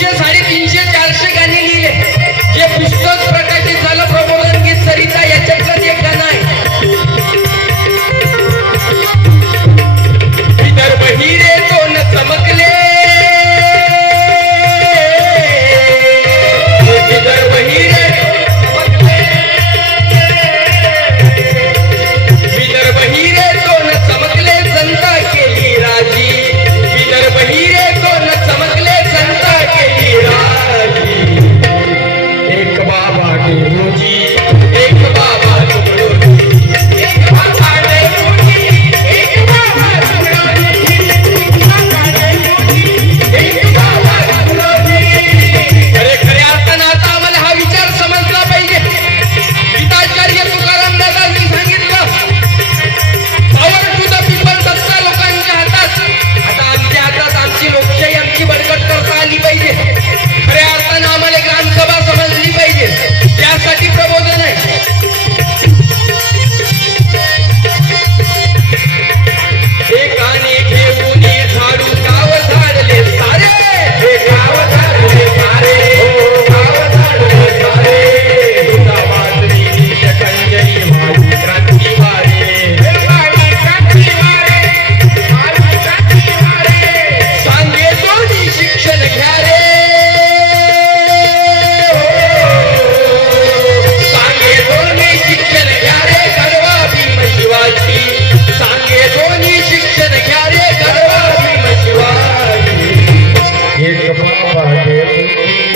200, 350, 400 गाणी लिहिले. जे पुस्तक प्रकाशित झालं प्रबोधन गीत सरिता याच्यातलं एक गाणं आहे. विदर्भ हिरे दोन चमकले, विदर्भ हिरे विदर्भ हिरे दोन चमकले, जनता केली राजी. विदर्भ हिरे दोन चमकले, जनता केली राजी. एक बाबा डेमोजी, एक बाबा तुकडोजी, एक बाबा डेमोजी, एक बाबा तुकडोजी, एक बाबा तुकडोजी. अरे खऱ्या अर्थानं आता आम्हाला हा विचार समजला पाहिजे. गीताचार्य तुकाराम दादांनी सांगितलं, पॉवर टू द पीपल, सत्ता लोकांच्या हातात. आता आमच्या हातात आमची लोकशाही, आमची बळकट करता आली पाहिजे. खऱ्या अर्थानं आम्हाला ग्रामसभा समजली पाहिजे. त्यासाठी प्रबोधन आहे. एकाने घेऊन झाडू गाव झाडले सारे, हे गाव झाडले सारे, हो गाव झाडले सारे. तुझा वाजली नित्य खंजरी माझी क्रांती वारे, माझी क्रांती वारे, माझी क्रांती वारे. सांगे दोन्ही शिक्षण घ्या रे, सांगे दोन्ही शिक्षण घ्या रे, गरवा भीम शिवाजी. सांगे दोन्ही शिक्षण घ्या रे, गरवा भीम शिवाजी. एक बाबा डेमोजी,